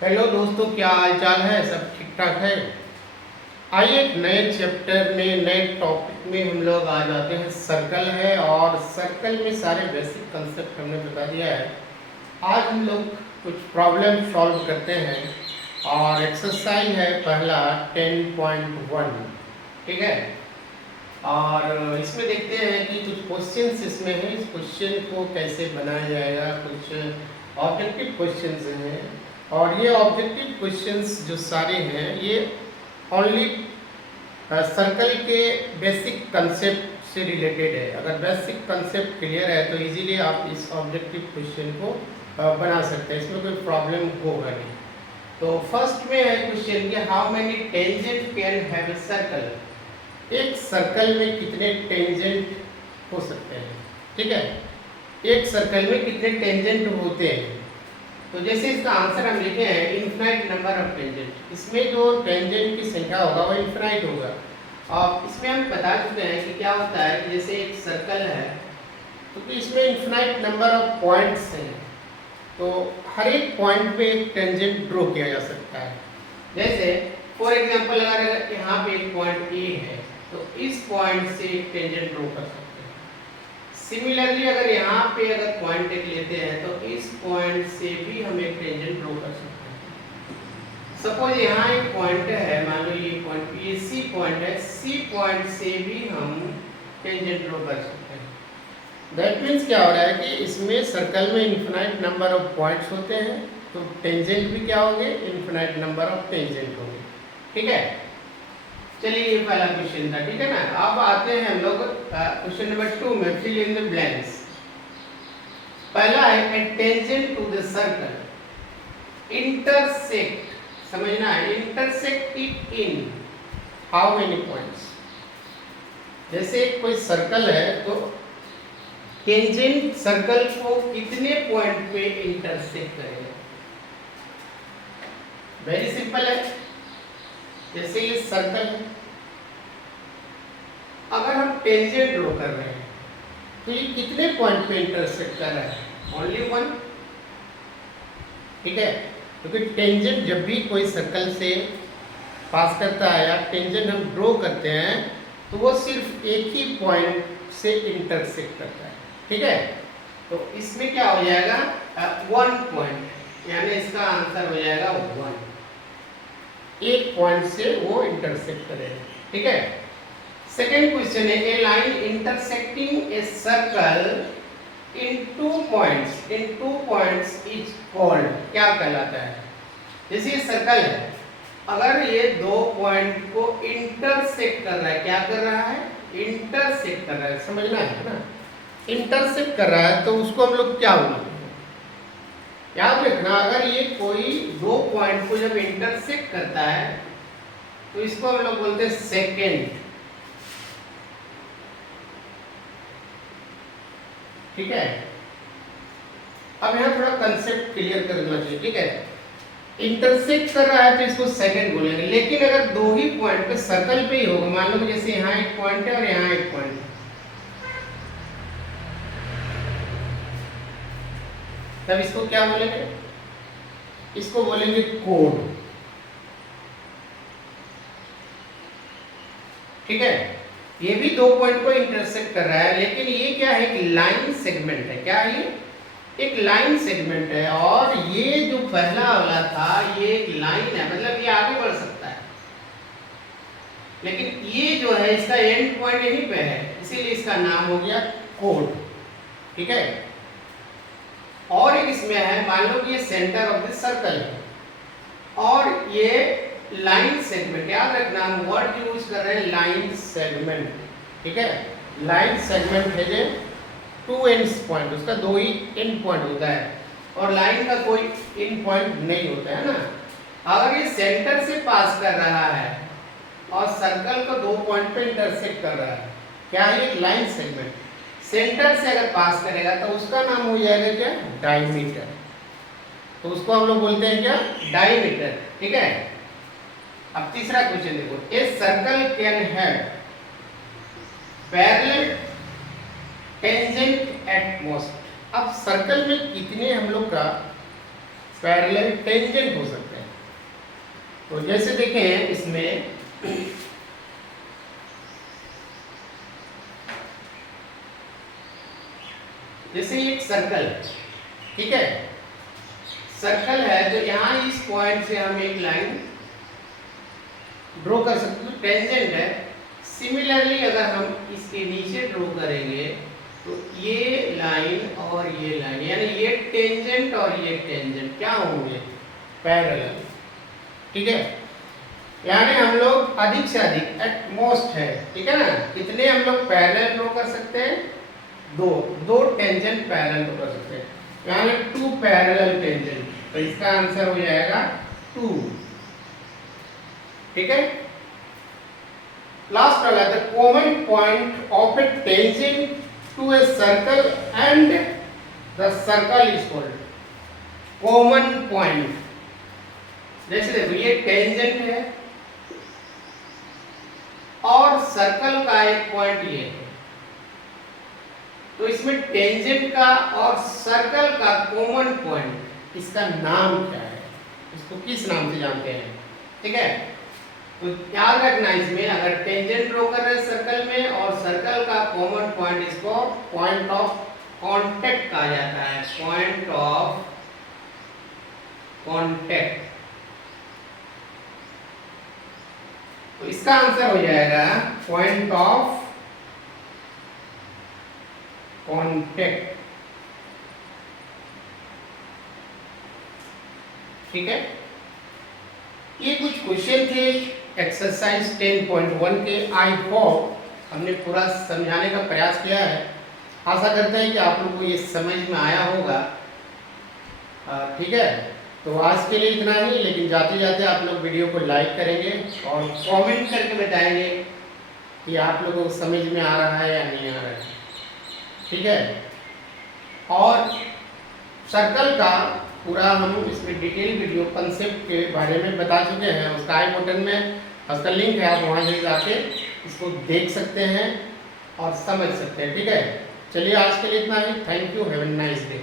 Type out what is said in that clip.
Hello दोस्तों, क्या हाल चाल है? सब ठीक ठाक है। आइए एक नए चैप्टर में नए टॉपिक में हम लोग आ जाते हैं। सर्कल है और सर्कल में सारे बेसिक कंसेप्ट हमने बता दिया है। आज हम लोग कुछ प्रॉब्लम सॉल्व करते हैं और एक्सरसाइज है पहला 10.1। ठीक है, और इसमें देखते हैं कि कुछ क्वेश्चंस इसमें हैं। इस क्वेश्चन को कैसे बनाया जाएगा, कुछ ऑब्जेक्टिव क्वेश्चंस हैं। और ये ऑब्जेक्टिव क्वेश्चंस जो सारे हैं ये ओनली सर्कल के बेसिक कंसेप्ट से रिलेटेड है। अगर बेसिक कंसेप्ट क्लियर है तो इजीली आप इस ऑब्जेक्टिव क्वेश्चन को बना सकते हैं, इसमें कोई प्रॉब्लम होगा नहीं। तो फर्स्ट में है क्वेश्चन कि how many tangent can have a circle. एक सर्कल में कितने टेंजेंट हो सकते हैं? ठीक है, एक सर्कल में कितने टेंजेंट होते हैं? तो जैसे इसका आंसर हम लिखे हैं इनफिनाइट नंबर ऑफ टेंजेंट। इसमें जो टेंजेंट की संख्या होगा वो इनफिनाइट होगा। और इसमें हम बता चुके हैं कि क्या होता है कि जैसे एक सर्कल है तो इसमें इनफिनाइट नंबर ऑफ पॉइंट्स हैं, तो हर एक पॉइंट पे एक टेंजेंट ड्रॉ किया जा सकता है। जैसे फॉर एग्जांपल अगर यहाँ पे एक पॉइंट ए है तो इस पॉइंट से एक टेंजेंट ड्रॉ कर सकते हैं। सिमिलरली अगर यहाँ पे अगर पॉइंट एक लेते हैं तो इस पॉइंट से भी हम एक टेंजेंट ड्रॉ कर सकते हैं। सपोज यहाँ एक पॉइंट है, मान लो ये पॉइंट ये सी पॉइंट है, सी पॉइंट से भी हम टेंजेंट ड्रॉ कर सकते हैं। दैट मीन्स क्या हो रहा है कि इसमें सर्कल में इनफिनाइट नंबर ऑफ पॉइंट्स होते हैं, तो टेंजेंट भी क्या होंगे? इनफिनाइट नंबर ऑफ टेंजेंट होंगे। ठीक है, चलिए ये पहला क्वेश्चन था। ठीक है ना। अब आते हैं हम लोग क्वेश्चन नंबर 2 में, फिल इन द ब्लैंक्स। पहला है a tangent to the circle intersect, समझना है, intersect it in how many points. जैसे कोई सर्कल है तो टेंजेंट सर्कल को कितने पॉइंट पे इंटरसेक्ट करेगा? वेरी सिंपल है। जैसे ये सर्कल है, अगर हम टेंजेंट ड्रॉ कर रहे हैं तो ये कितने पॉइंट पे इंटरसेक्ट कर रहा है? Only one. ठीक है, क्योंकि टेंजेंट जब भी कोई सर्कल से पास करता है या टेंजेंट हम ड्रॉ करते हैं तो वो सिर्फ एक ही पॉइंट से इंटरसेक्ट करता है। ठीक है, तो इसमें क्या हो जाएगा? 1 पॉइंट, यानी इसका आंसर हो जाएगा 1। एक पॉइंट से वो इंटरसेक्ट करेगा। ठीक है, सेकेंड क्वेश्चन है a line intersecting a circle in 2 points is called, क्या कहलाता है? जैसे ये सर्कल है, अगर ये 2 पॉइंट को इंटरसेक्ट कर रहा है, क्या कर रहा है? इंटरसेक्ट कर रहा है, समझना है ना। इंटरसेक्ट कर रहा है तो उसको हम लोग क्या बोलते हैं? याद रखना, अगर ये कोई 2 पॉइंट को जब इंटरसेक्ट करता है तो इसको हम लोग बोलते हैं सेकेंड। ठीक है, अब यहाँ थोड़ा कंसेप्ट क्लियर करना चाहिए। ठीक है, इंटरसेक्ट कर रहा है तो इसको सेकंड बोलेंगे, लेकिन अगर 2 ही पॉइंट पे सर्कल पे ही होगा, मान लो जैसे यहाँ एक पॉइंट है और यहाँ एक पॉइंट है, तब इसको क्या बोलेंगे? इसको बोलेंगे कोड। ठीक है, ये भी 2 पॉइंट को इंटरसेक्ट कर रहा है, लेकिन ये क्या है? एक लाइन सेगमेंट है। क्या है ये? एक लाइन सेगमेंट है। और ये जो पहला वाला था ये एक लाइन है, मतलब ये आगे बढ़ सकता है, लेकिन ये जो है इसका एंड पॉइंट यहीं पे है, इसीलिए इसका नाम हो गया कोड। ठीक है, और एक इसमें है, मान लो कि ये सेंटर ऑफ द सर्कल है और ये लाइन सेगमेंट, याद रखना हम वर्ड यूज कर रहे हैं लाइन सेगमेंट। ठीक है, लाइन सेगमेंट है जो 2 एंड्स पॉइंट, उसका 2 ही एंड पॉइंट होता है और लाइन का कोई एंड पॉइंट नहीं होता है ना। अगर ये सेंटर से पास कर रहा है और सर्कल को 2 पॉइंट पे इंटरसेक्ट कर रहा है, क्या है? एक लाइन सेगमेंट। सेंटर से अगर पास करेगा तो उसका नाम हो जाएगा क्या? डायमीटर। तो उसको हम लोग बोलते हैं क्या? डायमीटर। ठीक है, अब तीसरा क्वेश्चन देखो, a circle can have parallel tangent at most. अब सर्कल में कितने हम लोग का पैरेलल टेंजेंट हो सकते हैं? तो जैसे देखें इसमें जैसे एक सर्कल, ठीक है, सर्कल है तो यहाँ इस पॉइंट से हम एक लाइन ड्रॉ कर सकते हैं, टेंजेंट है। सिमिलरली अगर हम इसके नीचे ड्रॉ करेंगे तो ये लाइन और ये लाइन, यानी ये टेंजेंट और ये टेंजेंट क्या होंगे, पैरेलल, ठीक है। यानी हम लोग अधिक से अधिक एट मोस्ट है, ठीक है ना, कितने हम लोग पैरेलल ड्रॉ कर सकते हैं, दो टेंजेंट पैरेलल ड्रॉ कर सकते हैं, यानी 2 पैरेलल टेंजेंट। तो इसका आंसर हो जाएगा 2, ठीक है। लास्ट वाला, the common point of a tangent to a circle and the circle is called common point. जैसे देखो ये टेंजेंट है और सर्कल का एक पॉइंट ये है, तो इसमें टेंजेंट का और सर्कल का कॉमन पॉइंट, इसका नाम क्या है, इसको किस नाम से जानते हैं, ठीक है। तो याद रखना इसमें, अगर टेंजेंट ड्रॉ कर रहे हैं सर्कल में और सर्कल का कॉमन पॉइंट, इसको पॉइंट ऑफ कांटेक्ट कहा जाता है, पॉइंट ऑफ कांटेक्ट। तो इसका आंसर हो जाएगा पॉइंट ऑफ कांटेक्ट, ठीक है। ये कुछ क्वेश्चन थे एक्सरसाइज 10.1 के। आई होप हमने पूरा समझाने का प्रयास किया है। आशा करते हैं कि आप लोग को ये समझ में आया होगा, ठीक है। तो आज के लिए इतना ही, लेकिन जाते जाते आप लोग वीडियो को लाइक करेंगे और कमेंट करके बताएंगे कि आप लोगों को समझ में आ रहा है या नहीं आ रहा है, ठीक है। और सर्कल का पूरा हम इसमें डिटेल वीडियो कंसेप्ट के बारे में बता चुके हैं, उसका आई बटन में उसका लिंक है, आप वहाँ से जाके इसको देख सकते हैं और समझ सकते हैं, ठीक है। चलिए आज के लिए इतना ही। Thank you, have a nice day.